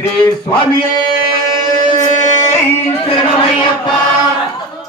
Cristo, amém. Em seu nome, paz.